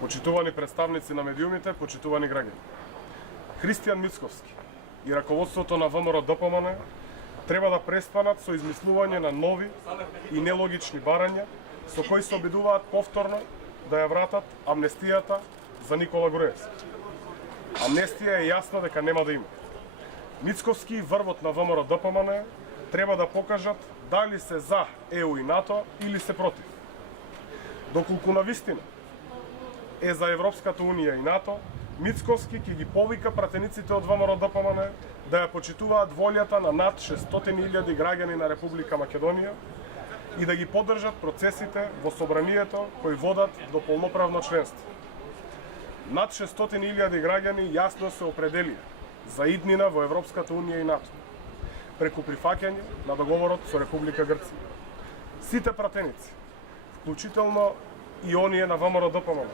Почитувани представници на медиумите, почитувани граѓани. Христијан Мицковски и раководството на ВМРО-ДПМН треба да престанат со измислување на нови и нелогични барања со кои се обидуваат повторно да ја вратат амнестијата за Никола Груевски. Амнестија е јасно дека нема да има. Мицковски и врвот на ВМРО-ДПМН треба да покажат дали се за ЕУ и НАТО или се против. Доколку навистина е за Европската Унија и НАТО, Мицковски ќе ги повика пратениците од ВМРО-ДПМН да ја почитуваат волјата на над 600.000 граѓани на Република Македонија и да ги поддржат процесите во собранието кои водат до полноправно членство. Над 600.000 граѓани јасно се определија за иднина во Европската Унија и НАТО, преку прифаќање на договорот со Република Грција. Сите пратеници, вклучително и оние на ВМРО-ДПМН,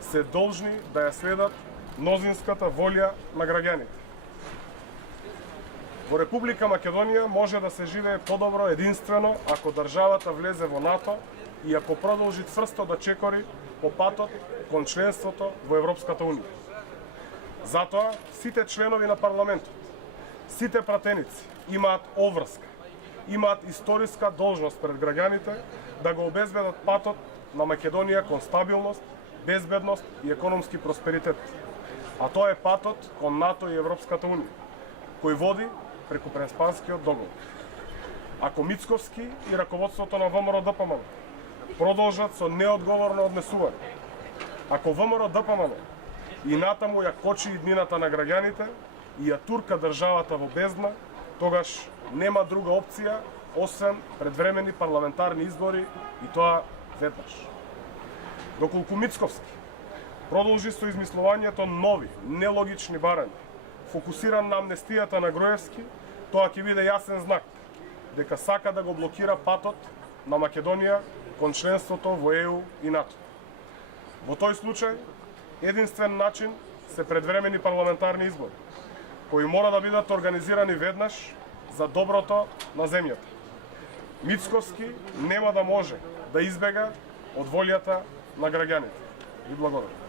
се должни да ја следат мнозинската волја на граѓаните. Во Република Македонија може да се живее подобро единствено ако државата влезе во НАТО и ако продолжи цврсто да чекори по патот кон членството во Европската Унија. Затоа сите членови на парламентот, сите пратеници имаат обврска, имаат историска должност пред граѓаните да го обезбедат патот на Македонија кон стабилност, безбедност и економски просперитет. А тоа е патот кон НАТО и Европската Унија, кој води преку Преспанскиот договор. Ако Мицковски и раководството на ВМРО-ДПМН продолжат со неодговорно однесување, ако ВМРО-ДПМН и натаму ја кочи иднината на граѓаните и ја турка државата во бездна, тогаш нема друга опција освен предвремени парламентарни избори и тоа веднаш. Доколку Мицковски продолжи со измислувањето нови, нелогични барања, фокусиран на амнестијата на Груевски, тоа ќе биде јасен знак дека сака да го блокира патот на Македонија кон членството во ЕУ и НАТО. Во тој случај, единствен начин се предвремени парламентарни избори, кои мора да бидат организирани веднаш за доброто на земјата. Мицковски нема да може да избега од волјата на граѓаните. Ви благодарам.